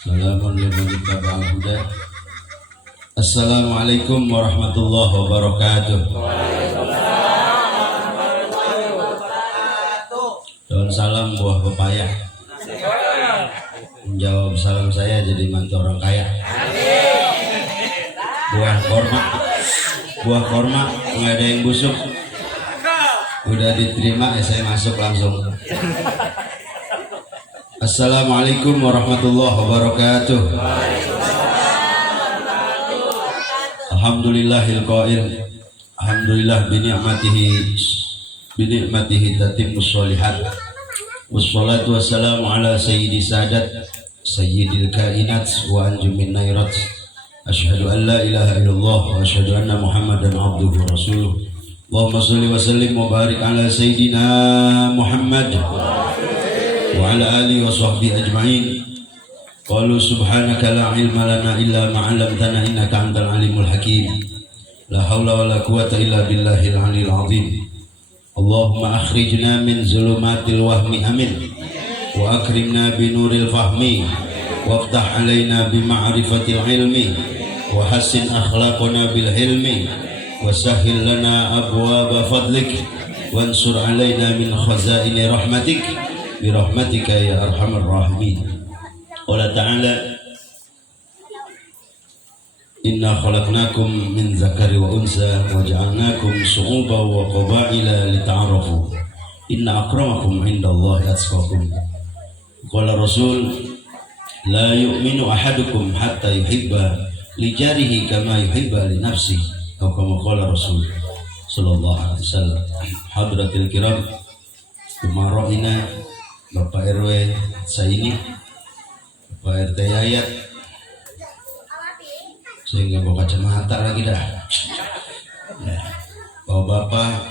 Salamun liman ittaba'al huda. Assalamualaikum warahmatullahi wabarakatuh. Daun salam buah pepaya. Menjawab salam saya jadi mantu orang kaya. Buah korma nggak ada yang busuk. Udah diterima saya masuk langsung. Assalamualaikum warahmatullahi wabarakatuh. Alhamdulillahil qail. Alhamdulillah bini'matihi tatimmus sholihat. Wassalatu wassalamu ala sayyidi sadat sayyidil kainat wa anjumin nairat. Asyhadu an la ilaha illallah wa asyhadu anna Muhammadan abduhu wa rasuluh. Allahumma shalli wa sallim wa barik ala sayyidina Muhammad wa ala alihi wa sahbihi ajma'in. Qalu subhanaka la ilma lana illa ma 'allamtana innaka antal alimul hakim. La haula wa la quwwata illa billahil aliyil azim. Allahumma akhrijna min zulumatil wahmi amin wa akrimna bi nuril fahmi waftah alaina bi ma'rifatil ilmi wa hassin akhlaqana bil hilmi wa sahhil lana abwaaba fadlik wansur alaina min khazaini rahmatik bi rahmatika ya arhamar rahimin. Qala ta'ala inna khalaqnakum min zakari wa unsa wa ja'alnakum syu'uban wa qabaila lita'arafu inna akramakum indallahi atqakum. Qala Rasul la yu'minu ahadukum hatta yuhibba li jarihi kama yuhibba li nafsihi atau kama qala Rasul sallallahu alaihi wasallam. Hadratil kiram, umara'ina, Bapak RW Saini, Bapak RT Yayat, saya nggak bawa kacamata lagi dah ya. Bapak-bapak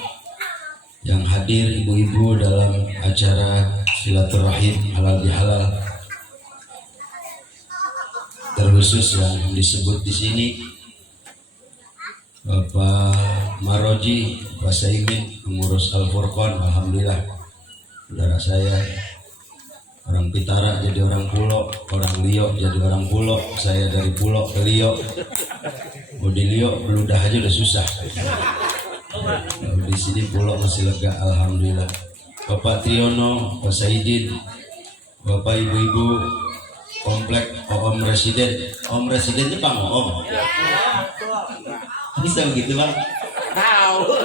yang hadir, ibu-ibu dalam acara silaturahim halal bihalal, terkhusus yang disebut di sini Bapak Maroji, Pak Saimin, pengurus Al-Furqan. Alhamdulillah saudara saya orang Pitara jadi orang Pulo, orang Liok jadi orang Pulo, saya dari Pulo ke Liok. Mau di Liok beludah aja udah susah. Di sini Pulo masih lega, alhamdulillah. Bapak Triono, Pak Saidin, Bapak ibu-ibu komplek Om Residen. Om Residen itu Bang Om. Bisa begitu Bang? Tahu.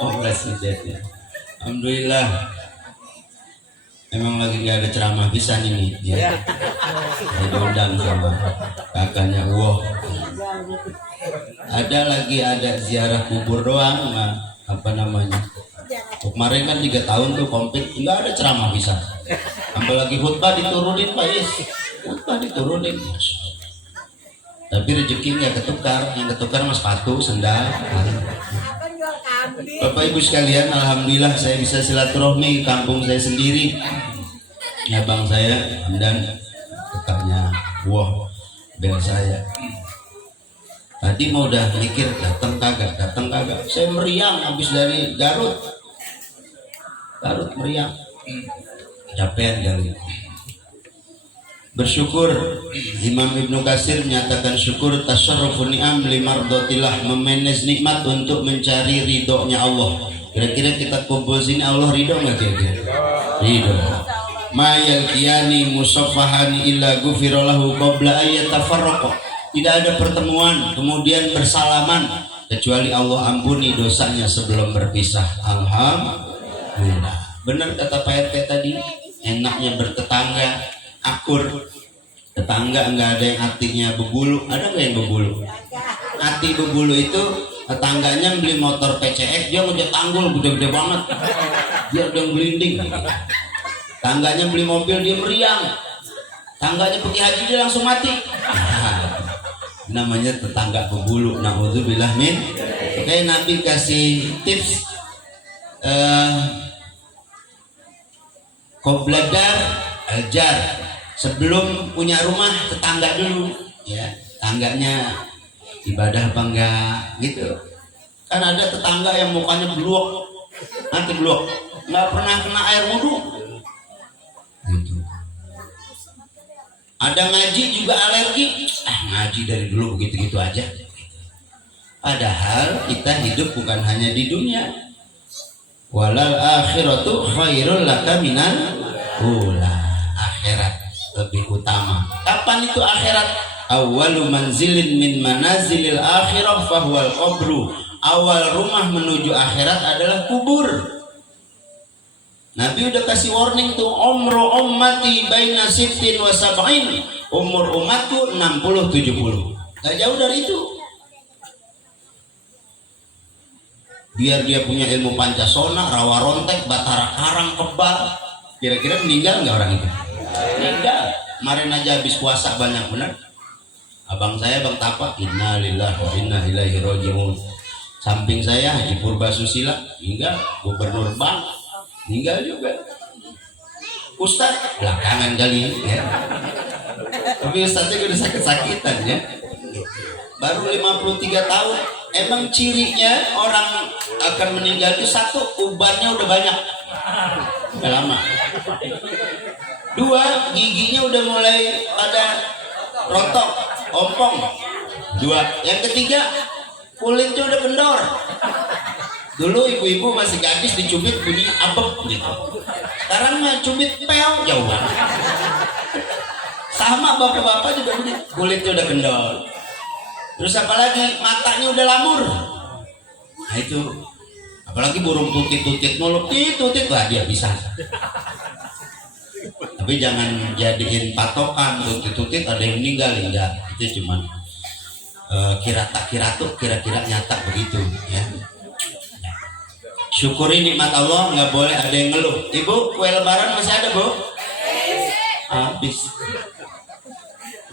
Om Residen ya. Alhamdulillah. Emang lagi gak ada ceramah pisan ini ya. Saya diundang sama kakaknya Woh. Ada ziarah kubur doang, apa namanya. Kemarin kan 3 tahun tuh komplit nggak ada ceramah pisan. Apalagi khutbah diturunin Pak Is. Khutbah diturunin. Tapi rezeki nggak ketukar, yang ketukar mas sepatu, sendal. Bapak Ibu sekalian, alhamdulillah saya bisa silaturahmi kampung saya sendiri. Ya bang saya dan kakaknya Wah bel saya. Tadi mau udah mikir datang kagak. Saya meriang habis dari Garut meriang. Capean kali. Bersyukur, Imam Ibnu Katsir menyatakan syukur tasarrufun ni'am limardotillah, memanage nikmat untuk mencari ridhonya Allah. Kira-kira kita kumpul sini Allah ridho nggak kira-kira? Ridho. Ma yalqiyani musaffahani illa ghufiralahu qabla ayyatafarraqa. Tidak ada pertemuan kemudian bersalaman kecuali Allah ampuni dosanya sebelum berpisah. Alhamdulillah. Benar kata Pak RT tadi, enaknya bertetangga. Akur, tetangga enggak ada yang artinya bebulu. Ada nggak yang bebulu? Arti bebulu itu tetangganya beli motor PCX, dia ngejek tanggul gede-gede banget, dia udah gelinding. Tangganya beli mobil dia meriang, tangganya pergi haji dia langsung mati. Namanya tetangga bebulu. Na'udzubillah min. Oke, Nabi kasih tips qobladar aljar. Sebelum punya rumah tetangga dulu ya, tangganya ibadah apa enggak gitu. Kan ada tetangga yang mukanya beluak, nanti beluak, nggak pernah kena air wudhu gitu. Ada ngaji juga alergi, ngaji dari dulu begitu-gitu aja. Padahal kita hidup bukan hanya di dunia. Walal akhiratu khairul laka minal ula. Akhirat lebih utama. Kapan itu akhirat? Awwalu manzilin min manazilil akhirah fahuwal qabru. Awal rumah menuju akhirat adalah kubur. Nabi udah kasih warning tuh, umru ummati baina sittin wa sab'in. Umur umatku 60-70. Gak jauh dari itu. Biar dia punya ilmu Pancasona, rawa rontek, batara karang, kebal. Kira-kira meninggal nggak orang itu? Meninggal. Kemarin aja habis puasa banyak benar. Abang saya Bang Tapak, inna lillahi wa inna ilaihi raji'un. Samping saya Haji Purba Susila, meninggal. Gubernur Bank, meninggal juga. Ustadz belakangan kali ya. Tapi Ustadznya udah sakit-sakitan ya. Baru 53 tahun. Emang cirinya orang akan meninggal itu satu, ubannya udah banyak. Udah lama. Dua, giginya udah mulai pada rontok, ompong. Dua. Yang ketiga, kulitnya udah kendor. Dulu ibu-ibu masih gadis dicubit bunyi abek gitu. Sekarang mah cubit pel jauh. Sama bapak-bapak juga begitu, kulitnya udah kendor. Terus apalagi matanya udah lamur. Nah itu, apalagi burung tutit-tutit mulu, tutit lah dia bisa. Tapi jangan jadiin patokan tutit-tutit ada yang meninggal, enggak. Itu cuman kira-kira nyata begitu ya. Syukuri nikmat Allah, nggak boleh ada yang ngeluh. Ibu, kue lebaran masih ada, Bu? Habis.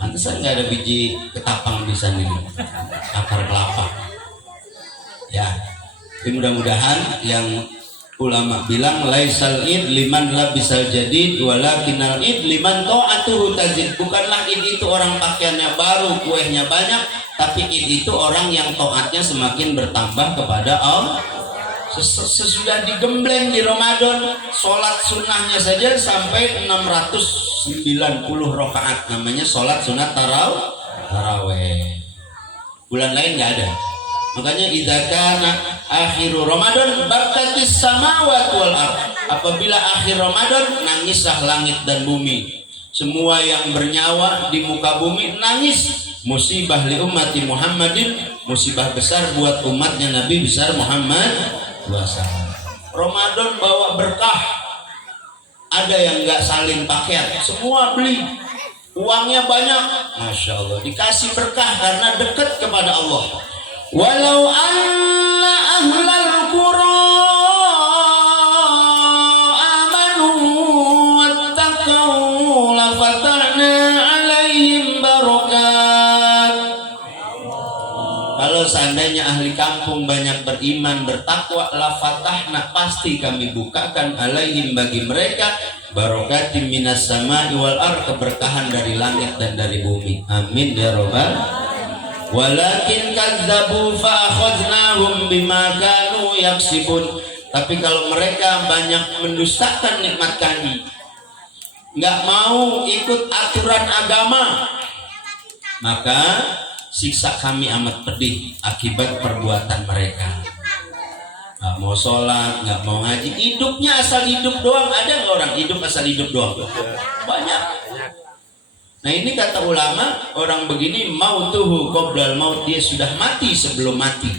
Pantesan nggak ada biji ketapang di sana nih, akar kelapa. Ya, jadi mudah-mudahan yang ulama bilang laisal id liman labisal jadid walakinal id liman ta'atuhu tazid. Bukanlah id itu orang pakaiannya baru, kuehnya banyak, tapi id itu orang yang taatnya semakin bertambah kepada Allah. Sesudah digembleng di Ramadan, sholat sunnahnya saja sampai 690 rakaat, namanya sholat sunat taraweh. Bulan lain nggak ada. Makanya idza kana akhiru Ramadan bakatis samawati wal ardh. Apabila akhir Ramadan, nangislah langit dan bumi. Semua yang bernyawa di muka bumi nangis. Musibah li ummati Muhammadin, musibah besar buat umatnya Nabi besar Muhammad. Ramadan bawa berkah. Ada yang nggak salin pakaian, semua beli, uangnya banyak, masya Allah, dikasih berkah karena dekat kepada Allah. Walau anna ahlal qura amanu wattaqau lafatahna alaihim barakat. Kalau seandainya ahli kampung banyak beriman bertakwa, lafatahna pasti kami bukakan alaihim bagi mereka barakatim minas sama'i wal ardh, keberkahan dari langit dan dari bumi. Amin ya rabbal. Walakin kadzabu fa akhadnahum bima kanu yaksibun. Tapi kalau mereka banyak mendustakan nikmat kami, nggak mau ikut aturan agama, maka siksa kami amat pedih akibat perbuatan mereka. Nggak mau sholat, nggak mau ngaji, hidupnya asal hidup doang. Ada nggak orang hidup asal hidup doang? Banyak. Nah ini kata ulama, orang begini mautuhu qoblal maut, dia sudah mati sebelum mati,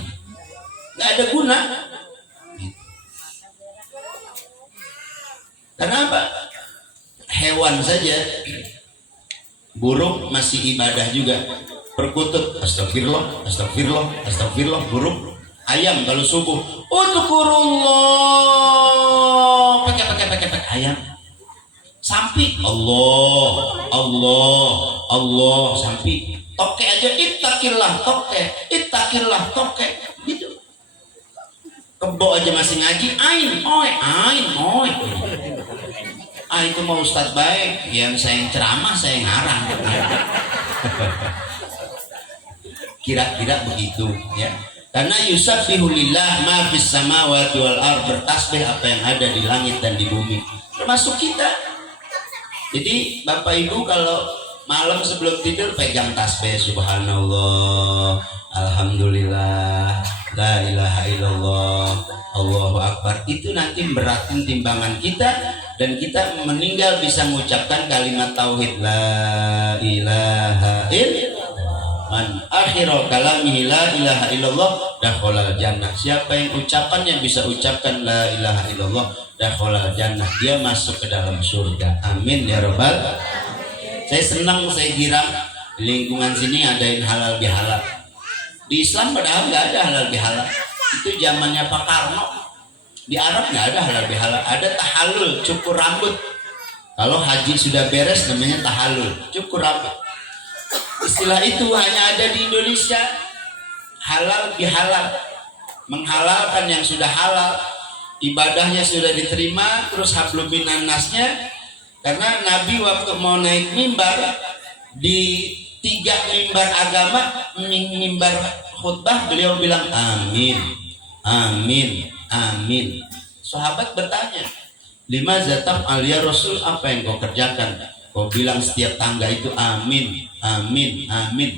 nggak ada guna. Kenapa? Hewan saja, burung masih ibadah juga, perkutut astagfirullah, astagfirullah, astagfirullah. Burung, ayam kalau subuh udzukurullah, pakai ayam. Sampi Allah, Allah, Allah, sampi. Toke aja ittaqillah, toke gitu. Kebo aja masih ngaji, ain, oi. Itu mau ustadz baik, yang saya ceramah saya ngarang. Kira-kira begitu ya. Karena yusabbihu lillah ma fis samawati wal ardh, bertasbih apa yang ada di langit dan di bumi, termasuk kita. Jadi Bapak Ibu kalau malam sebelum tidur pegang tasbih subhanallah, alhamdulillah, la ilaha illallah, Allahu akbar. Itu nanti beratin timbangan kita dan kita meninggal bisa mengucapkan kalimat tauhid la ilaha illallah. Man akhirul kalamihi la ilaha illallah dakhalal jannah. Siapa yang ucapannya bisa ucapkan la ilaha illallah dakhalal jannah, dia masuk ke dalam surga. Amin ya rabbal. Saya senang, saya girang di lingkungan sini adain halal bihalal. Di Islam padahal nggak ada halal bihalal. Itu zamannya Pak Karno. Di Arab nggak ada halal bihalal. Ada tahallul, cukur rambut. Kalau haji sudah beres namanya tahallul, cukur rambut. Istilah itu hanya ada di Indonesia. Halal bihalal, menghalalkan yang sudah halal, ibadahnya sudah diterima, terus hablum minan nasnya. Karena Nabi waktu mau naik mimbar di 3 mimbar agama, mimbar khutbah, beliau bilang amin, amin, amin. Sahabat bertanya, lima zatam alia Rasul, apa yang kau kerjakan? Kau bilang setiap tangga itu amin, amin, amin.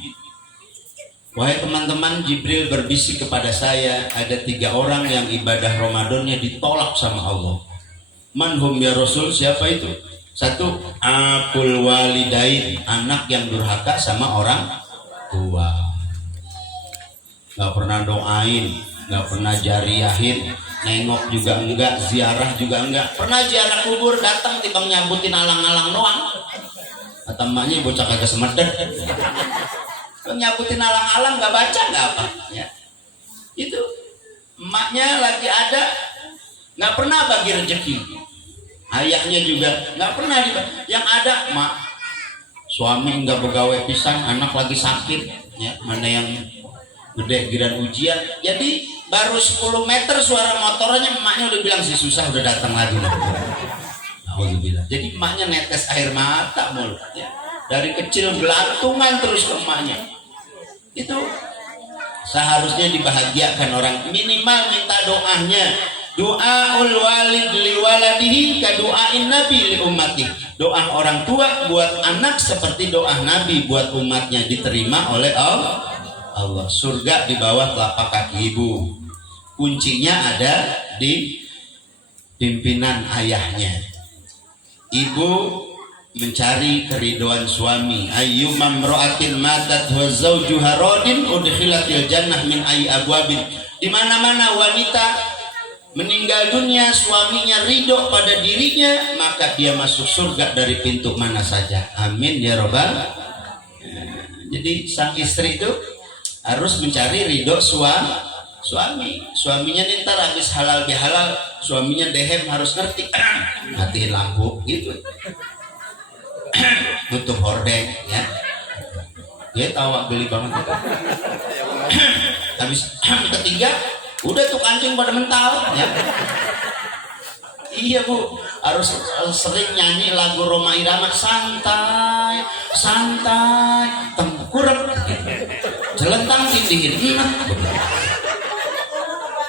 Wahai teman-teman, Jibril berbisik kepada saya, ada 3 orang yang ibadah Ramadannya ditolak sama Allah. Manhum ya Rasul, siapa itu? 1, akul walidain, anak yang durhaka sama orang tua. Gak pernah doain, gak pernah jariahin, nengok juga enggak, ziarah juga enggak. Pernah ziarah kubur, datang timbang nyabutin alang-alang doang. Kata emaknya bocah kagak semedek. Nyabutin alang-alang gak baca gak apa ya. Itu emaknya lagi ada, gak pernah bagi rezeki. Ayahnya juga gak pernah yang ada mak suami nggak pegawai pisan, anak lagi sakit ya, mana yang gede giran ujian. Jadi baru 10 meter suara motornya emaknya udah bilang si susah udah datang lagi. Alhamdulillah. Jadi emaknya netes air mata mulu ya. Dari kecil gelantungan terus ke emaknya. Itu seharusnya dibahagiakan orang, minimal minta doanya. Doaul walid li waladihi ka doain nabi li ummati. Doa orang tua buat anak seperti doa nabi buat umatnya, diterima oleh Allah. Surga di bawah telapak kaki ibu. Kuncinya ada di pimpinan ayahnya. Ibu mencari keriduan suami. Ayyumam ra'atin matat wa zawjuha radin udkhilatil jannah min ayyi abwabin. Di mana-mana wanita meninggal dunia suaminya ridho pada dirinya, maka dia masuk surga dari pintu mana saja. Amin ya robbal. Jadi sang istri itu harus mencari ridho suami. Suaminya nih ntar habis halal bihalal, suaminya dehem harus ngerti. Matiin lampu gitu. Tutup hordeng ya. Dia tawa geli banget. Habis ketiga udah tuh kancing pada mental ya. Iya Bu, harus sering nyanyi lagu Roma Irama, santai, santai, tengkurap, jelentang tindihin.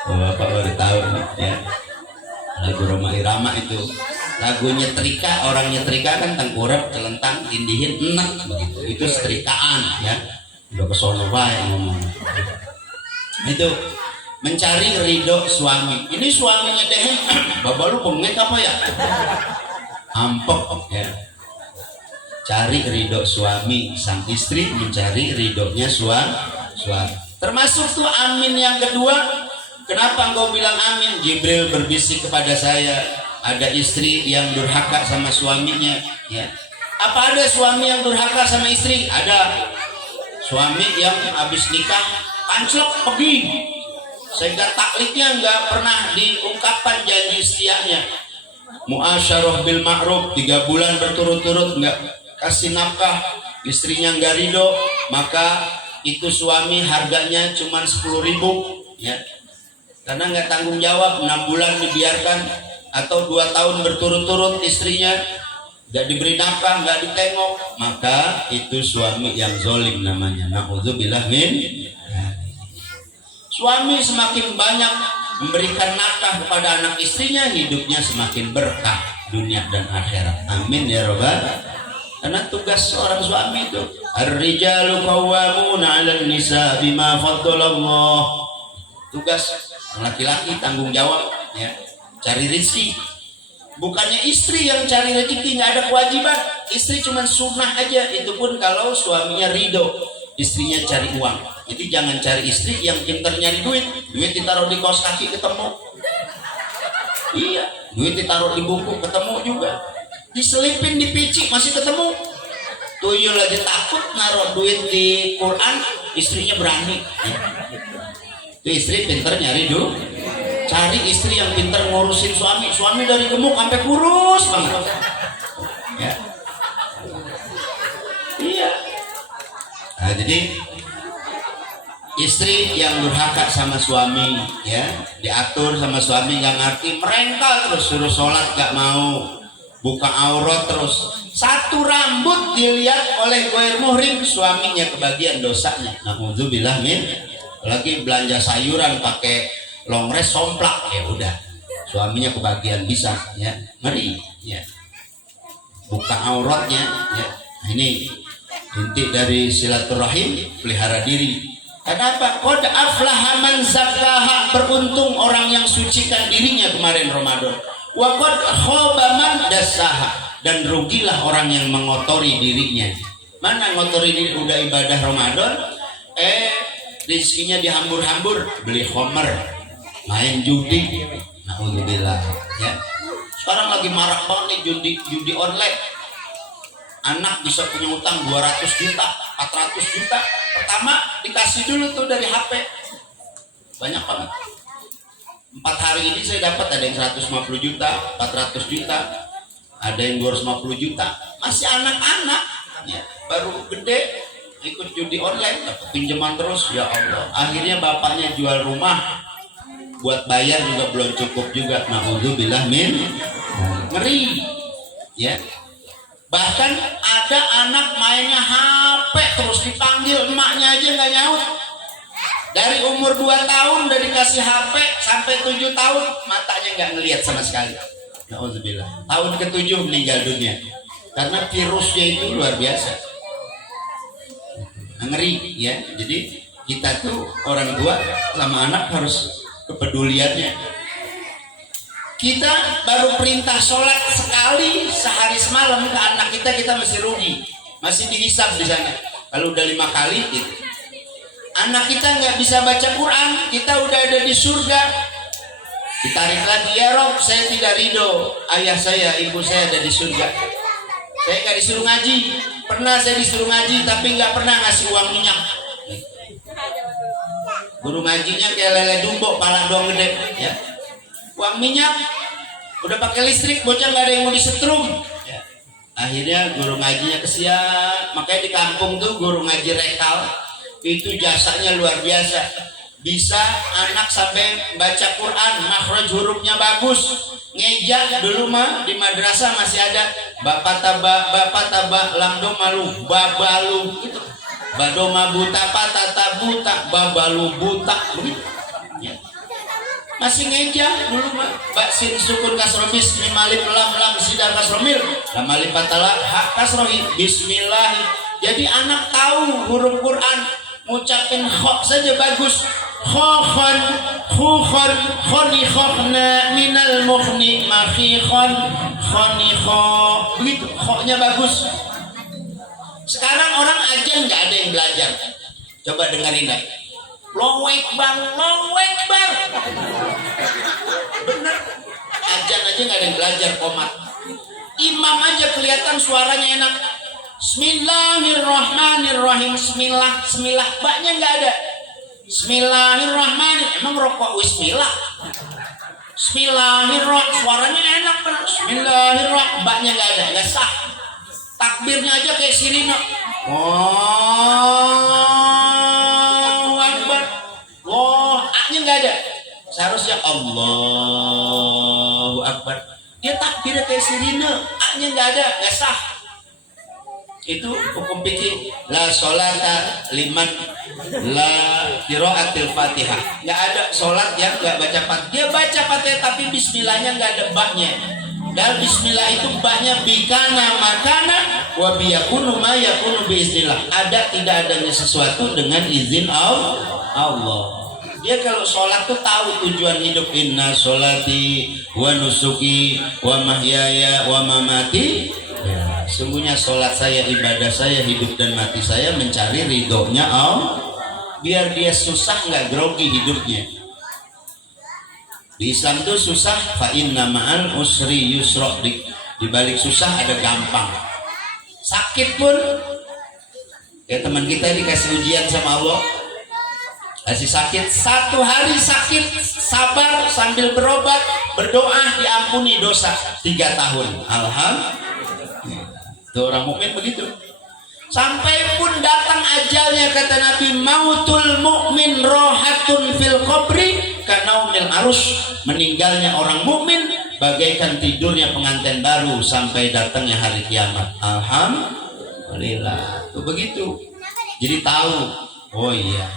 Bapak baru tahu nih ya. Lagu Roma Irama itu lagu nyetrika, orang nyetrika kan tengkurap, jelentang, tindihin, enak begitu. Itu setrikaan ya. Udah kesono bae ngomong. Itu mencari ridho suami. Ini suaminya deh, bapak lu pengek apa ya? Ampek ya. Cari ridho suami, sang istri mencari ridhonya suami. Termasuk tuh amin yang kedua. Kenapa engkau bilang amin? Jibril berbisik kepada saya, ada istri yang durhaka sama suaminya. Ya. Apa ada suami yang durhaka sama istri? Ada. Suami yang habis nikah panclok pergi. Sehingga taklidnya nggak pernah diungkapkan janji setianya. Muasyarah bil ma'ruf, 3 bulan berturut-turut nggak kasih nafkah, istrinya nggak ridho, maka itu suami harganya cuma 10.000 ya. Karena nggak tanggung jawab, 6 bulan dibiarkan atau 2 tahun berturut-turut istrinya nggak diberi nafkah, nggak ditengok, maka itu suami yang zolim namanya. Na'udzubillah min. Suami semakin banyak memberikan nafkah kepada anak istrinya, hidupnya semakin berkah dunia dan akhirat. Amin ya robbal. Karena tugas seorang suami itu ar-rijalu qawwamuna 'alan nisa bima faddalallah. Tugas laki-laki tanggung jawab ya, cari rezeki. Bukannya istri yang cari rezeki, nggak ada kewajiban. Istri cuma sunnah aja, itu pun kalau suaminya ridho. Istrinya cari uang. Jadi jangan cari istri yang pintar nyari duit. Duit ditaruh di kaos kaki ketemu. Iya, duit ditaruh di buku ketemu juga. Diselipin di pici masih ketemu. Tuyul lagi takut naruh duit di Quran, istrinya berani. Itu istri pintar nyari duit. Cari istri yang pintar ngurusin suami. Suami dari gemuk sampai kurus banget. Ya. Iya. Nah, jadi istri yang durhaka sama suami, ya, diatur sama suami nggak ngerti, merengkal terus, suruh sholat nggak mau, buka aurat terus, satu rambut dilihat oleh goer muhrim, suaminya kebagian dosanya. Na'udzubillah min. Lagi belanja sayuran pakai longres somplak, ya udah, suaminya kebagian bisa, ya, ngeri, ya. Buka auratnya, ya. Ini inti dari silaturahim, pelihara diri. Kenapa? Qad aflaha man zakkaha, beruntung orang yang sucikan dirinya kemarin Ramadan. Wa qad khaba man dassaha, dan rugilah orang yang mengotori dirinya. Mana ngotori diri udah ibadah Ramadan, rezekinya dihambur-hambur, beli khamr, main judi. Na'udzubillah, ya. Sekarang lagi marak banget nih judi online. Anak bisa punya utang 200 juta, 400 juta. Pertama dikasih dulu tuh dari HP. Banyak banget. 4 hari ini saya dapat ada yang 150 juta, 400 juta, ada yang 250 juta. Masih anak-anak, ya, baru gede ikut judi online, dapat pinjaman terus. Ya Allah. Akhirnya bapaknya jual rumah, buat bayar juga belum cukup juga. Na'udzubillah min. Ngeri, ya. Bahkan ada anak mainnya HP terus, dipanggil emaknya aja nggak nyaut. Dari umur 2 tahun udah dikasih HP sampai 7 tahun matanya nggak ngelihat sama sekali. Na'udzubillah. Tahun ke-7 meninggal dunia karena virusnya itu luar biasa. Ngeri, ya. Jadi kita tuh orang tua sama anak harus kepeduliannya. Kita baru perintah sholat sekali sehari semalam ke anak kita masih rugi, masih dihisab di sana. Kalau udah 5 kali gitu. Anak kita nggak bisa baca Quran, kita udah ada di surga. Ditarik lagi, ya Rob, saya tidak ridho ayah saya, ibu saya ada di surga. Saya nggak disuruh ngaji. Pernah saya disuruh ngaji tapi nggak pernah ngasih uang minyak. Guru ngajinya kayak lele dumbo, pala doang gede, ya. Uang minyak udah pakai listrik, bocah nggak ada yang mau disetrum, ya. Akhirnya guru ngajinya kesian. Makanya di kampung tuh guru ngaji rekal itu jasanya luar biasa. Bisa anak sampai baca Quran, makhraj hurufnya bagus. Ngejak dulu mah di madrasah masih ada bapak taba lamdo malu babalu gitu, badoma buta patata buta babalu buta begitu, ya. Masih ngejak dulu mah. Baksin sukun kasrobis mimalip lam sidar kasromil lamali patala hak kasrohi bismillah. Jadi anak tahu huruf Quran, ngucapin kho saja bagus. Khokhon khukhon khonikhokna minal mukhni makhikhon khonikho, begitu, khoknya bagus. Sekarang orang aja nggak ada yang belajar. Coba dengerin deh. Allahu Akbar, Allahu Akbar. Bener. Ajan aja nggak ada yang belajar komat. Imam aja kelihatan suaranya enak. Bismillahirrahmanirrahim. Bismillah, baknya nggak ada. Bismillahirrahmanirrahim. Emang rokok bismillah. Bismillahirrahmanirrahim. Suaranya enak bener. Bismillahirrahmanirrahim. Baknya nggak ada, nggak sah. Takbirnya aja kayak sirine. A-nya nggak ada. Seharusnya Allahu Akbar. Dia takbirnya kayak sirine, A-nya nggak ada, nggak sah. Itu hukum fikih. La sholata liman la qiraatil Fatihah. Nggak ada sholat yang nggak baca Fatihah. Dia baca Fatihah tapi bismillahnya nggak ada baknya. Dan bismillah itu baknya bikana makana wa biyakunu ma yakunu biiznillah. Ada tidak adanya sesuatu dengan izin Allah. Dia kalau sholat tuh tahu tujuan hidup. Inna sholati wa nusuki wa mahyaya wa mamati. Ya, sungguhnya sholat saya, ibadah saya, hidup dan mati saya mencari ridhonya Allah. Biar dia susah nggak grogi hidupnya. Di Islam tuh susah, fa inna ma'al usri yusra. Di balik susah ada gampang. Sakit pun, ya teman kita dikasih ujian sama Allah, kasih sakit, 1 hari sakit, sabar sambil berobat, berdoa diampuni dosa 3 tahun. Alhamdulillah. Tuh orang mukmin begitu. Sampai pun datang ajalnya, kata Nabi, mautul mukmin rohatun fil qabri kanaumil arus. Meninggalnya orang mukmin bagaikan tidurnya pengantin baru sampai datangnya hari kiamat. Alhamdulillah. Tuh begitu. Jadi tahu, oh iya,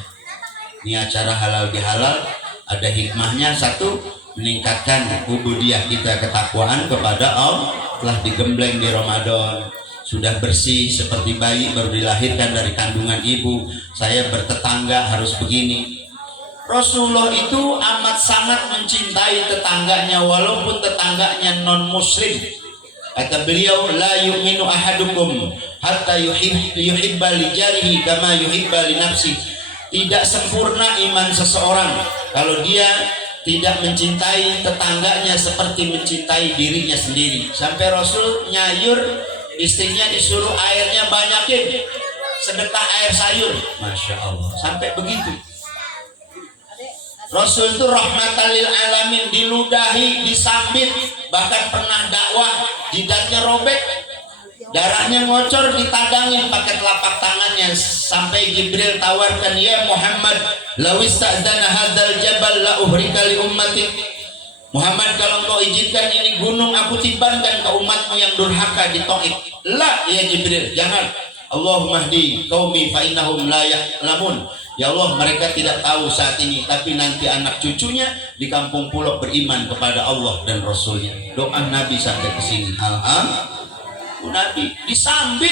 ini acara halal bihalal ada hikmahnya. Satu, meningkatkan ubudiyah kita, ketakwaan kepada Allah. Telah digembleng di Ramadan, sudah bersih seperti bayi baru dilahirkan dari kandungan ibu. Saya bertetangga harus begini. Rasulullah itu amat sangat mencintai tetangganya walaupun tetangganya non muslim. Kata beliau, la yu'minu ahadukum hatta yuhibba li jarihi kama yuhibba li nafsi. Tidak sempurna iman seseorang kalau dia tidak mencintai tetangganya seperti mencintai dirinya sendiri. Sampai Rasul nyayur, istrinya disuruh airnya banyakin, sedekah air sayur. Masya Allah, sampai begitu. Rasul itu rahmatan lil alamin, diludahi, disambit, bahkan pernah dakwah jidatnya robek, darahnya ngocor, ditadangin pakai telapak tangannya, sampai Jibril tawarkan, ya Muhammad, lawis ta'dana hadzal jabal la uhrika li ummati. Muhammad, kalau engkau izinkan ini gunung aku tibankan ke umatmu yang durhaka di Taif. La ya Jibril, jangan. Allahumma hdi qaumi fa innahum la ya'lamun. Ya Allah, mereka tidak tahu saat ini, tapi nanti anak cucunya di kampung pulau beriman kepada Allah dan Rasulnya. Doa Nabi sampai ke sini. Alhamdulillah. Nabi disambit,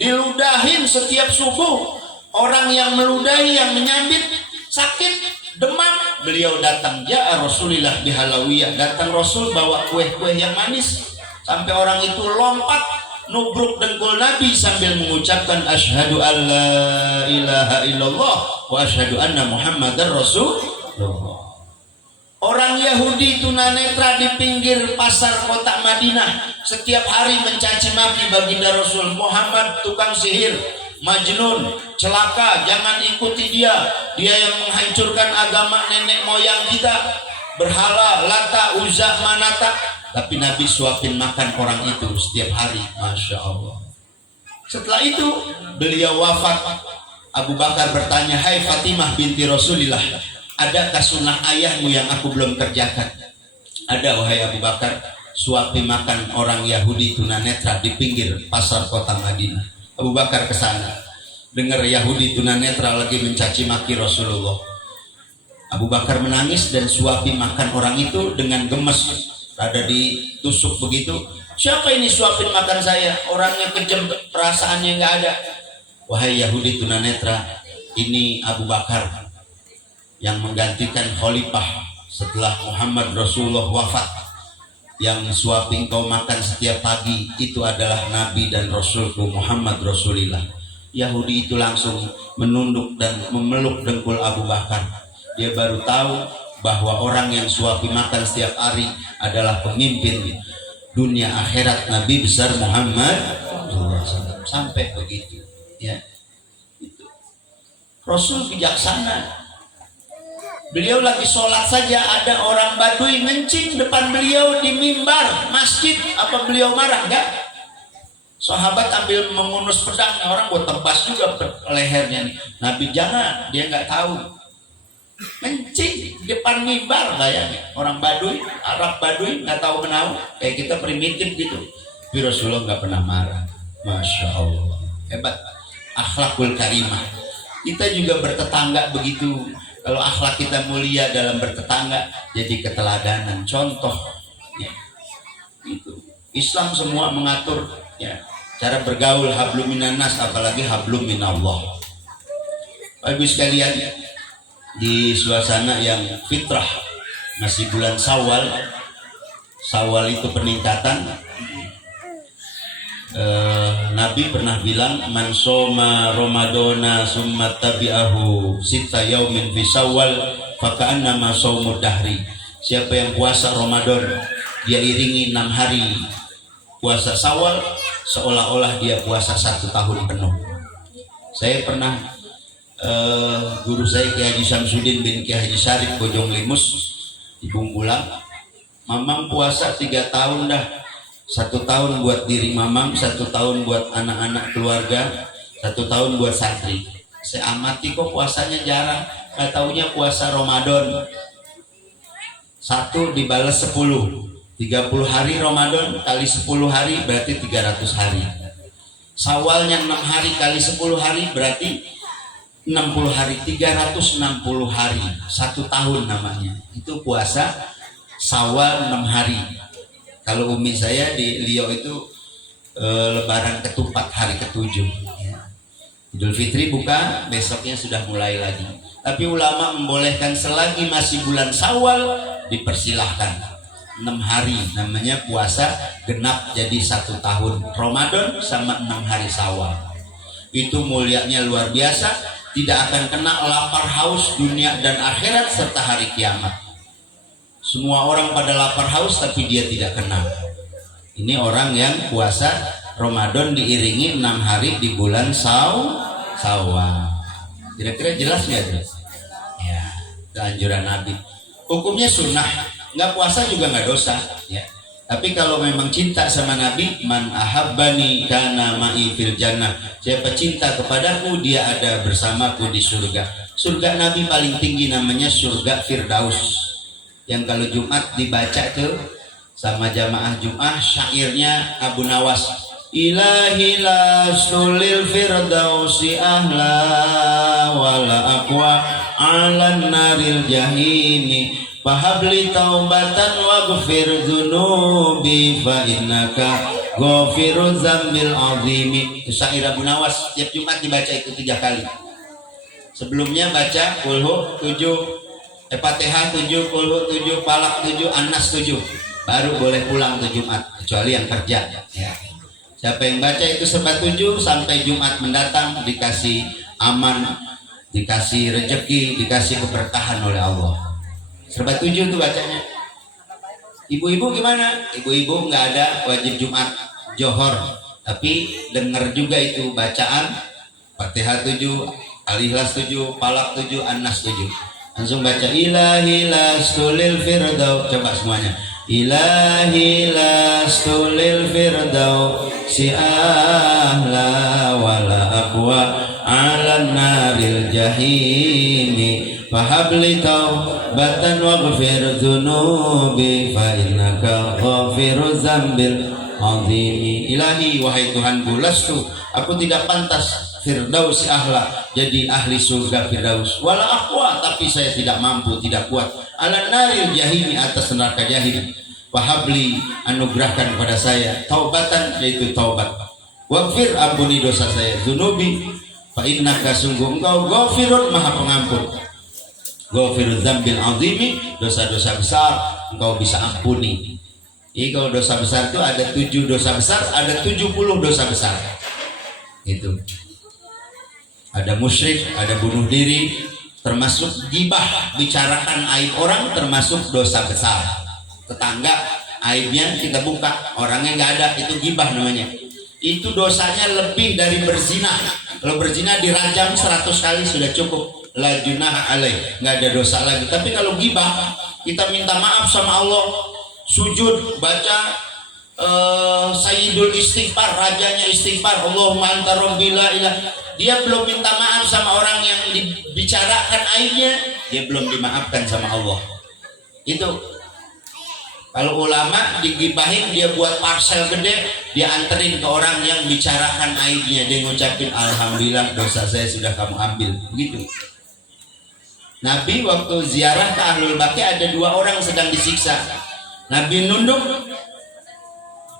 diludahin setiap subuh. Orang yang meludahi, yang menyambit sakit, demam, beliau datang. Ya Rasulillah bihalawiyah, datang Rasul bawa kue-kue yang manis. Sampai orang itu lompat nubruk dengkul Nabi sambil mengucapkan asyhadu alla ilaha illallah wa asyhadu anna muhammadar rasulullah. Orang Yahudi tunanetra di pinggir pasar kota Madinah setiap hari mencaci maki baginda Rasul. Muhammad tukang sihir, majnun, celaka, jangan ikuti dia. Dia yang menghancurkan agama nenek moyang kita, berhala Lata, Uzza, Manata. Tapi Nabi suapin makan orang itu setiap hari. Masya Allah. Setelah itu beliau wafat. Abu Bakar bertanya, hai Fatimah binti Rasulillah, adakah sunnah ayahmu yang aku belum kerjakan? Ada wahai Abu Bakar. Suapi makan orang Yahudi tunanetra di pinggir pasar kota Madinah. Abu Bakar ke sana, dengar Yahudi tunanetra lagi mencaci maki Rasulullah. Abu Bakar menangis dan suapi makan orang itu dengan gemes. Ada ditusuk begitu. Siapa ini suapin makan saya? Orangnya kejam, perasaannya nggak ada. Wahai Yahudi tunanetra, ini Abu Bakar yang menggantikan khalifah setelah Muhammad Rasulullah wafat. Yang suapin kau makan setiap pagi itu adalah Nabi dan Rasulku Muhammad Rasulillah. Yahudi itu langsung menunduk dan memeluk dengkul Abu Bakar. Dia baru tahu bahwa orang yang suapi makan setiap hari adalah pemimpin dunia akhirat Nabi besar Muhammad. Sampai begitu, ya. Itu. Rasul bijaksana. Beliau lagi sholat saja ada orang Badui ngencing depan beliau di mimbar masjid. Apa beliau marah? Enggak. Sahabat ambil mengunus pedang, orang buat tebas juga lehernya nih. Nabi jangan, dia nggak tahu. Mencing di depan mimbar, bayangin orang Baduy, Arab Baduy nggak tahu menahu, kayak kita primitif gitu. Tapi Rasulullah nggak pernah marah. Masya Allah, hebat akhlakul karimah. Kita juga bertetangga begitu. Kalau akhlak kita mulia dalam bertetangga, jadi keteladanan, contoh. Ya. Itu Islam semua mengatur. Ya. cara bergaul hablum minan nas, apalagi hablum minallah. Bapak Ibu sekalian, di suasana yang fitrah masih bulan Syawal. Syawal itu peningkatan. Nabi pernah bilang, man soma ramadana summa tabi'ahu sita yaumin fi Syawal faka'annama shaumud dahri. Siapa yang puasa Ramadan dia iringi 6 hari puasa Syawal, seolah-olah dia puasa 1 tahun penuh. Saya pernah guru saya Kiai Haji Samsudin bin Kiai Haji Sarif Bojong Limus di Bungkulang, mamang puasa 3 tahun dah. 1 tahun buat diri mamang, 1 tahun buat anak-anak keluarga, 1 tahun buat santri. Saya amati kok puasanya jarang, gak taunya puasa Ramadan 1 dibalas 10, 30 hari Ramadan kali 10 hari berarti 300 hari. Syawalnya 6 hari kali 10 hari berarti 60 hari, 360 hari, 1 tahun namanya. Itu puasa Syawal 6 hari. Kalau umi saya di Liau itu lebaran ketupat hari ke-7. Idul Fitri buka, besoknya sudah mulai lagi. Tapi ulama membolehkan selagi masih bulan Syawal dipersilahkan 6 hari, namanya puasa genap jadi 1 tahun. Ramadan sama 6 hari Syawal. Itu mulianya luar biasa, tidak akan kena lapar haus dunia dan akhirat serta hari kiamat. Semua orang pada lapar haus tapi dia tidak kena. Ini orang yang puasa Ramadan diiringi 6 hari di bulan Syawal. Kira-kira jelas nggak jelas? Ya, itu anjuran Nabi. Hukumnya sunnah, nggak puasa juga nggak dosa. Ya. Tapi kalau memang cinta sama Nabi, man ahabbani kana ma'i fil jannah. Siapa cinta kepadaku, dia ada bersamaku di surga. Surga Nabi paling tinggi namanya surga Firdaus. Yang kalau Jumat dibaca tuh sama jamaah Jumat, syairnya Abu Nawas, ilahi lasulil firdausi ahla wala aqwa alan naril jahimi fahabli taubatan waghfir dzunubi fa innaka ghafiruz zambil azimi. Itu syair Abu Nawas, tiap Jumat dibaca itu 3 kali. Sebelumnya baca kulhu 7, Fatihah 7, Qul 7, Falaq 7, An-Nas 7. Baru boleh pulang ke Jumat, kecuali yang kerja. Ya. Siapa yang baca itu serba 7 sampai Jumat mendatang dikasih aman, dikasih rezeki, dikasih keberkahan oleh Allah. Serba 7 itu bacanya. Ibu-ibu gimana? Ibu-ibu nggak ada wajib Jumat Johor, tapi dengar juga itu bacaan Fatihah 7, Al-Ikhlas 7, Falaq 7, An-Nas 7. Langsung baca ilahi lastulil firdaus. Coba semuanya. Ilahi lastulil firdaus si ahla wala aqwa ala naril jahimi fahabli taubatan waghfir dzunubi fa innaka ghafiruz zambil azimi. Ilahi, wahai Tuhanku, lastu, aku tidak pantas Firdaus ahla, jadi ahli surga Firdaus. Wala aqwa, tapi saya tidak mampu, tidak kuat. Ala naril jahimi, atas neraka jahim. Wahabli, anugerahkan kepada saya taubatan, yaitu taubat. Waghfir, ampuni dosa saya. Dzunubi, fa innaka, sungguh engkau ghafirun, maha pengampun. Ghafiruz zambil azimi, dosa-dosa besar engkau bisa ampuni. Jadi kalau dosa besar itu ada 7 dosa besar, ada 70 dosa besar. Itu. Ada musyrik, ada bunuh diri, termasuk gibah, bicarakan aib orang, termasuk dosa besar. Tetangga aibnya kita buka, orangnya nggak ada, itu gibah namanya. Itu dosanya lebih dari berzina. Kalau berzina dirajam 100 kali sudah cukup, la junaha alaih, nggak ada dosa lagi. Tapi kalau gibah, kita minta maaf sama Allah, sujud, baca Sayyidul Istighfar, rajanya istighfar, Allahumma anta rabbi la ilaha. Dia belum minta maaf sama orang yang dibicarakan aibnya, dia belum dimaafkan sama Allah. Itu kalau ulama digibahin, dia buat parcel gede, dia anterin ke orang yang bicarakan aibnya, dia ngucapin alhamdulillah dosa saya sudah kamu ambil. Begitu. Nabi waktu ziarah ke Ahlul Baqi ada 2 orang sedang disiksa. Nabi nunduk,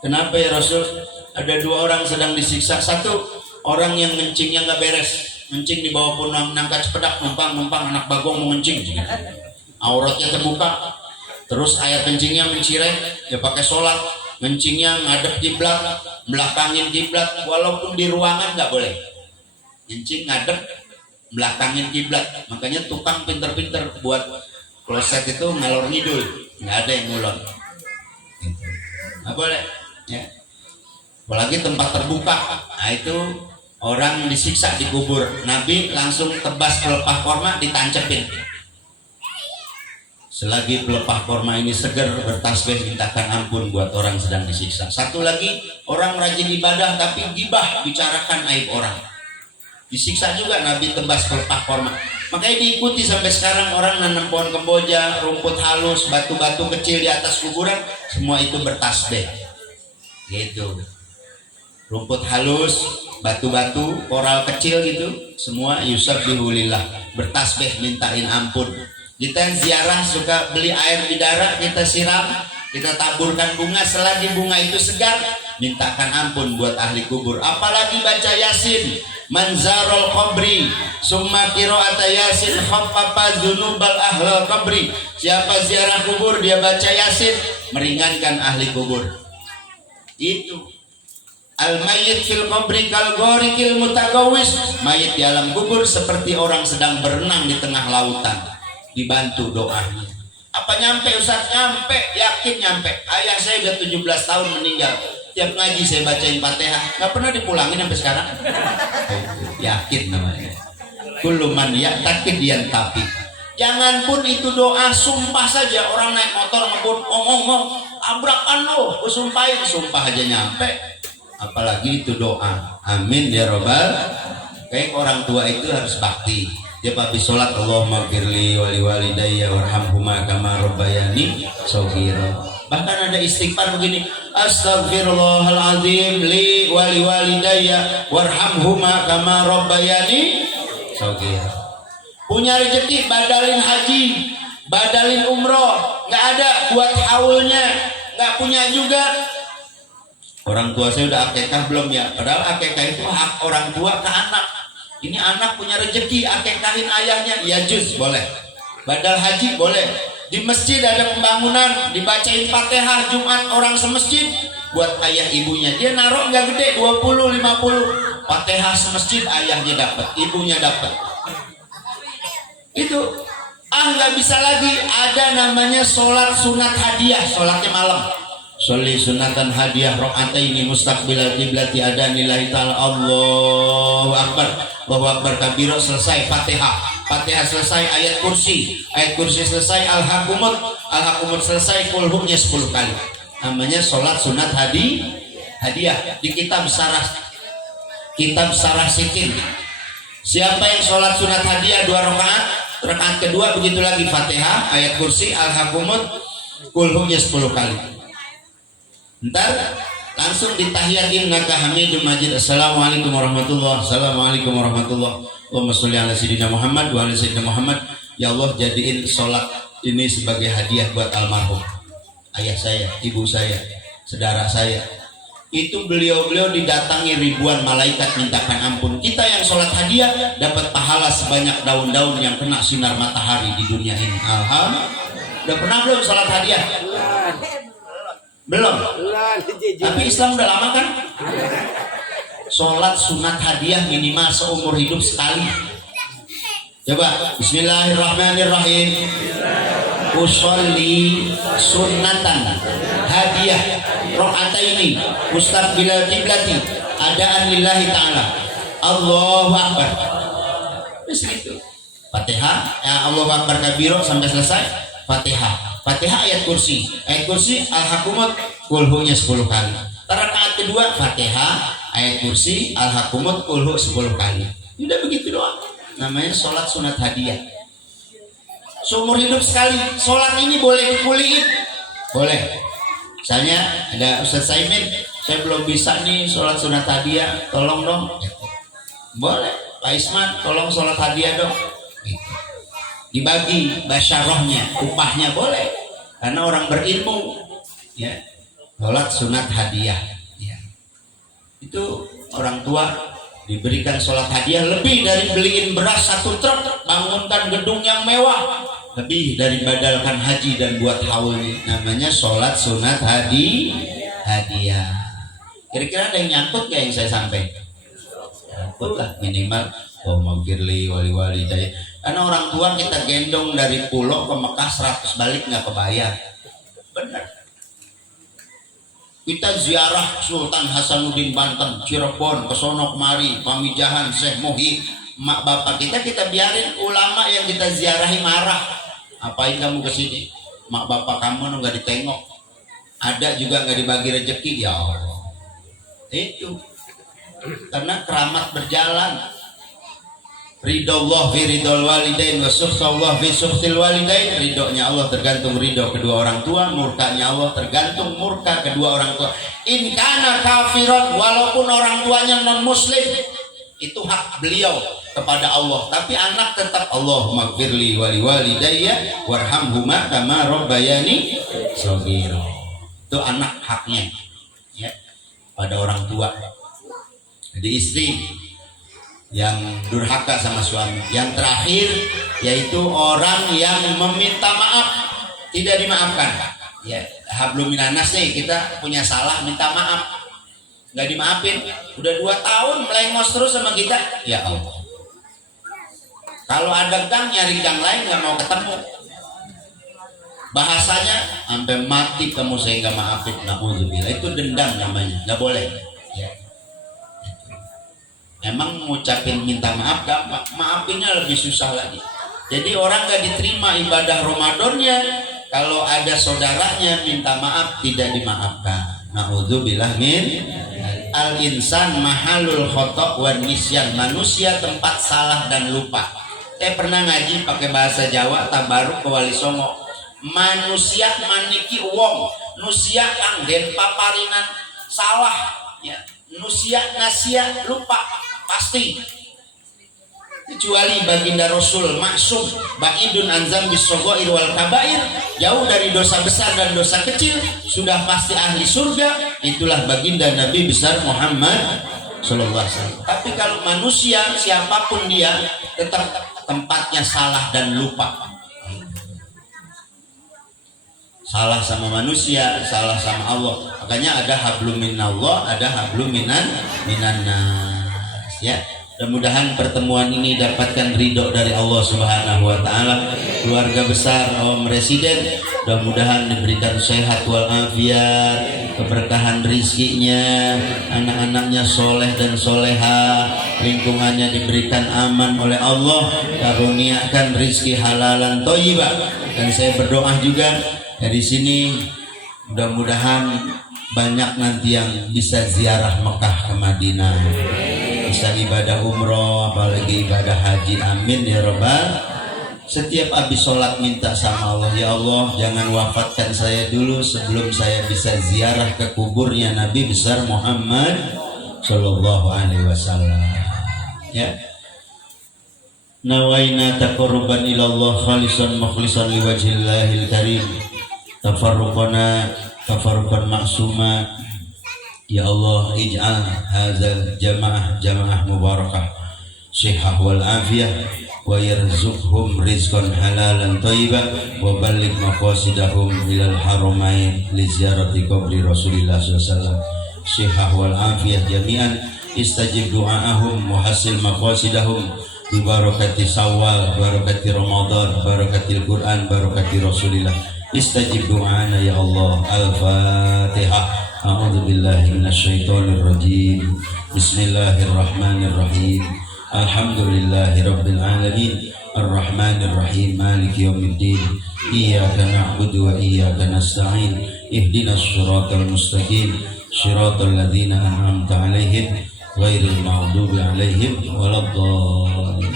kenapa ya Rasul? ada dua orang sedang disiksa. Satu orang yang ngencingnya nggak beres, ngencing di bawah pohon nangka cepedak, numpang anak bagong mau ngencing, auratnya terbuka, terus air kencingnya mencirai, dia pakai sholat, ngencingnya ngadep kiblat, belakangin kiblat, walaupun di ruangan nggak boleh, ngencing ngadep belakangin kiblat. Makanya tukang pinter-pinter buat kloset itu ngalor ngidul, nggak ada yang ngulon, nggak boleh ya. Apalagi tempat terbuka, nah itu orang disiksa dikubur. Nabi langsung tebas pelepah korma ditancepin. Selagi pelepah korma ini segar, bertasbih mintakan ampun buat orang sedang disiksa. Satu lagi, orang rajin ibadah tapi gibah, bicarakan aib orang, disiksa juga. Nabi tebas pelepah korma. Makanya diikuti sampai sekarang orang nanam pohon kemboja, rumput halus, batu-batu kecil di atas kuburan, semua itu bertasbih gitu. Rumput halus, batu-batu, koral kecil gitu, semua yusabbihulillah, bertasbih mintain ampun. Kita ziarah suka beli air bidara, kita siram, kita taburkan bunga, selagi bunga itu segar, mintakan ampun buat ahli kubur. Apalagi baca Yasin, manzarul qabri summa qira'ata Yasin khaffafa dzunubal ahlal qabri. Siapa ziarah kubur dia baca Yasin, meringankan ahli kubur. Itu al-mayyit fil qabri kal ghariqil mutagawwis. Mayit di alam kubur seperti orang sedang berenang di tengah lautan, dibantu doanya. Apa nyampe Ustaz? Nyampe, yakin nyampe. Ayah saya udah 17 tahun meninggal, tiap ngaji saya bacain Fatihah, nggak pernah dipulangin sampai sekarang. Yakin namanya. Kullu man ya'taqid yantafi. Jangan pun itu doa, sumpah saja. Orang naik motor ngebut ngomong tabrakan lo, sumpahin, sumpah aja nyampe, apalagi itu doa. Amin ya robbal. Kayak orang tua itu harus bakti. Dia habis sholat, Allahumma firli wali walidayya warhamhuma kama rabbayani shaghira. Bahkan ada istighfar begini, astagfirullahaladzim li wali walidayya warhamhuma kama rabbayani shaghira. Punya rezeki badalin haji, badalin umroh, nggak ada buat haulnya, nggak punya juga. Orang tua saya udah akekah belum ya? Padahal akekah itu hak orang tua ke anak. Ini anak punya rezeki, akekahin ayahnya, ya juz boleh. Badal haji boleh. Di masjid ada pembangunan, dibacain Fatihah Jumat orang semasjid buat ayah ibunya. Dia naruh nggak gede, 20, 50. Fatihah semasjid, ayahnya dapat, ibunya dapat. Itu nggak bisa lagi. Ada namanya sholat sunat hadiah, sholatnya malam. Sholli sunatan hadiah rakaataini mustaqbilal qiblati adanillahi ta'ala. Allahu akbar, Allahu akbar kabira, selesai Fatihah, Fatihah selesai, ayat kursi selesai, al-hakumut selesai, kulhunya 10 kali. Namanya sholat sunat hadiah. Di kitab sarah sikin, siapa yang sholat sunat hadiah 2 rakaat, rakaat kedua begitu lagi Fatihah, ayat kursi, al-hakumut, kulhunya 10 kali. Ntar langsung ditahiyatin ngaka hamidul majid. Assalamualaikum warahmatullahi wabarakatuh. Assalamualaikum warahmatullahi wabarakatuh. Allahumma sholli ala sayyidina Muhammad wa ala sayyidina Muhammad. Ya Allah, jadiin sholat ini sebagai hadiah buat almarhum ayah saya, ibu saya, saudara saya. Itu beliau didatangi ribuan malaikat mintakan ampun. Kita yang sholat hadiah dapat pahala sebanyak daun-daun yang kena sinar matahari di dunia ini. Alhamdulillah. Udah pernah belum sholat hadiah? Belum. Tapi Islam udah lama kan? Sholat sunat hadiah minimal seumur hidup sekali. Coba bismillahirrahmanirrahim. Usolli sunnatan hadiah rakaataini mustaqbilal qiblati adaan lillahi ta'ala. Allahu akbar. Terus gitu. Fatihah, ya Allahu akbar kabiro sampai selesai. Fatihah ayat kursi al-hakumut kulhunya 10 kali. Rakaat kedua Fatihah ayat kursi al-hakumut kulhu 10 kali. Udah begitu doang. Namanya sholat sunat hadiah. Seumur hidup sekali. Sholat ini boleh dikuliin, boleh. Misalnya ada Ustaz Saimin, saya belum bisa nih sholat sunat hadiah, tolong dong. Boleh. Pak Isman, tolong sholat hadiah dong. Dibagi basyarohnya, upahnya boleh, karena orang berilmu ya. Sholat sunat hadiah ya. Itu orang tua diberikan sholat hadiah lebih dari beliin beras 1 truk, bangunkan gedung yang mewah, lebih dari badalkan haji dan buat haul. Namanya sholat sunat hadiah. Kira-kira ada yang nyangkut gak yang saya sampaikan? Nyangkut lah minimal. Oh magfirli wali daya. Karena orang tua kita gendong dari Pulau ke Mekah 100 balik nggak kebayar. Benar. Kita ziarah Sultan Hasanuddin Banten, Cirebon, kesono kemari, Pamijahan, Syekh Muhi, mak bapak kita biarin ulama yang kita ziarahi marah. Apain kamu kesini? Mak bapak kamu nggak ditengok. Ada juga nggak dibagi rezeki, ya Allah. Itu karena keramat berjalan. Ridallah fi ridal walidain wa sukhtallah fi sukhtil walidain. Ridhonya Allah tergantung ridho kedua orang tua, murkanya Allah tergantung murka kedua orang tua. In kana kafiran, walaupun orang tuanya non muslim, itu hak beliau kepada Allah, tapi anak tetap Allahumma gfirli wali walidayya warhamhuma kama rabbayani shaghira. Itu anak haknya ya pada orang tua. Jadi istri yang durhaka sama suami. Yang terakhir yaitu orang yang meminta maaf tidak dimaafkan. Ya, hablum minanas nih, kita punya salah minta maaf nggak dimaafin, udah 2 tahun melengos terus sama kita. Ya Allah, kalau ada gang nyari gang lain nggak mau ketemu. Bahasanya sampai mati kamu saya nggak maafin, naudzubillah. Itu dendam namanya, nggak boleh. Ya. Emang ngucapin minta maaf gampang, maafinnya lebih susah lagi. Jadi orang gak diterima ibadah Ramadannya kalau ada saudaranya minta maaf tidak dimaafkan. Naudzubillah min al insan mahalul khata' wan nisyan. Manusia tempat salah dan lupa. Saya pernah ngaji pakai bahasa Jawa tabaruk ke Wali Songo. Manusia maniki wong, nusia kanggen paparinan salah ya. Nusia nasia lupa pasti, kecuali baginda Rasul maksum ba'idun anzam bisoghair wal kabair, jauh dari dosa besar dan dosa kecil, sudah pasti ahli surga. Itulah baginda Nabi besar Muhammad sallallahu alaihi wasallam. Tapi kalau manusia siapapun dia tetap tempatnya salah dan lupa. Salah sama manusia, salah sama Allah. Makanya ada hablum minallah, ada hablum minannas. Ya, mudah-mudahan pertemuan ini dapatkan ridho dari Allah Subhanahu wa taala. Keluarga besar Om Residen mudah-mudahan diberikan sehat wal afiat, keberkahan rizkinya, anak-anaknya soleh dan soleha, lingkungannya diberikan aman oleh Allah, karuniakan rizki halalan thayyibah. Dan saya berdoa juga dari sini mudah-mudahan banyak nanti yang bisa ziarah Mekah ke Madinah, bisa ibadah umroh, apalagi ibadah haji. Amin ya robbal. Setiap habis sholat minta sama Allah, ya Allah jangan wafatkan saya dulu sebelum saya bisa ziarah ke kuburnya Nabi besar Muhammad sallallahu alaihi wasallam. Ya, nawaina taqarruban ilallah khalisan mukhlisan liwajhillahil karim, tafarruqana tafarruqan maksuma. Ya Allah, ij'al hadzal jamaah mubarakah sihah wal afiyah wa yarzuqhum rizqan halalan thayyiban wa balligh maqasidahum ilal haramain li ziyarati qabri Rasulillah sallallahu alaihi wasallam. Sihah wal afiyah jami'an, istajib du'aahum wa hasil maqasidahum bi barakati Syawal, barakati Ramadan, barakatil Quran, barakati Rasulillah. Istajib du'ana ya Allah. Al-Fatihah. A'udzu billahi minasyaitonir rajim. Bismillahirrahmanirrahim. Alhamdulillahi rabbil alamin. Arrahmanir rahim. Maliki yaumiddin. Iyyaka na'budu wa iyyaka nasta'in. Ihdinas shiratal mustaqim. Shiratal ladzina an'amta 'alaihim ghairil maghdubi 'alaihim waladdallin.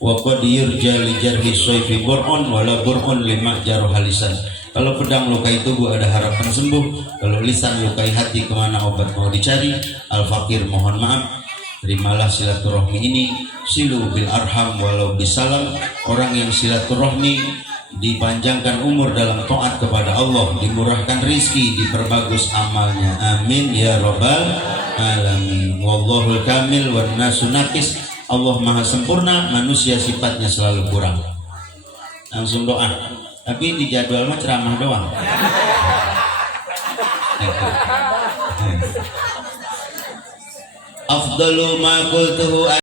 Wa qad yurja li jarhi sayfi bur'un wala bur'un lima jaruh lisan. Kalau pedang lukai tubuh ada harapan sembuh, kalau lisan lukai hati kemana obat mau dicari. Al-Fakir mohon maaf, terimalah silaturahmi ini. Silu bil arham walau bisalam. Orang yang silaturahmi dipanjangkan umur dalam taat kepada Allah, dimurahkan rizki, diperbagus amalnya. Amin ya robbal alamin. Wallahul kamil wan nasu naqis. Allah maha sempurna, manusia sifatnya selalu kurang. Langsung doa. Tapi di jadwal mah ceramah doang. Afdalu ma qultuhu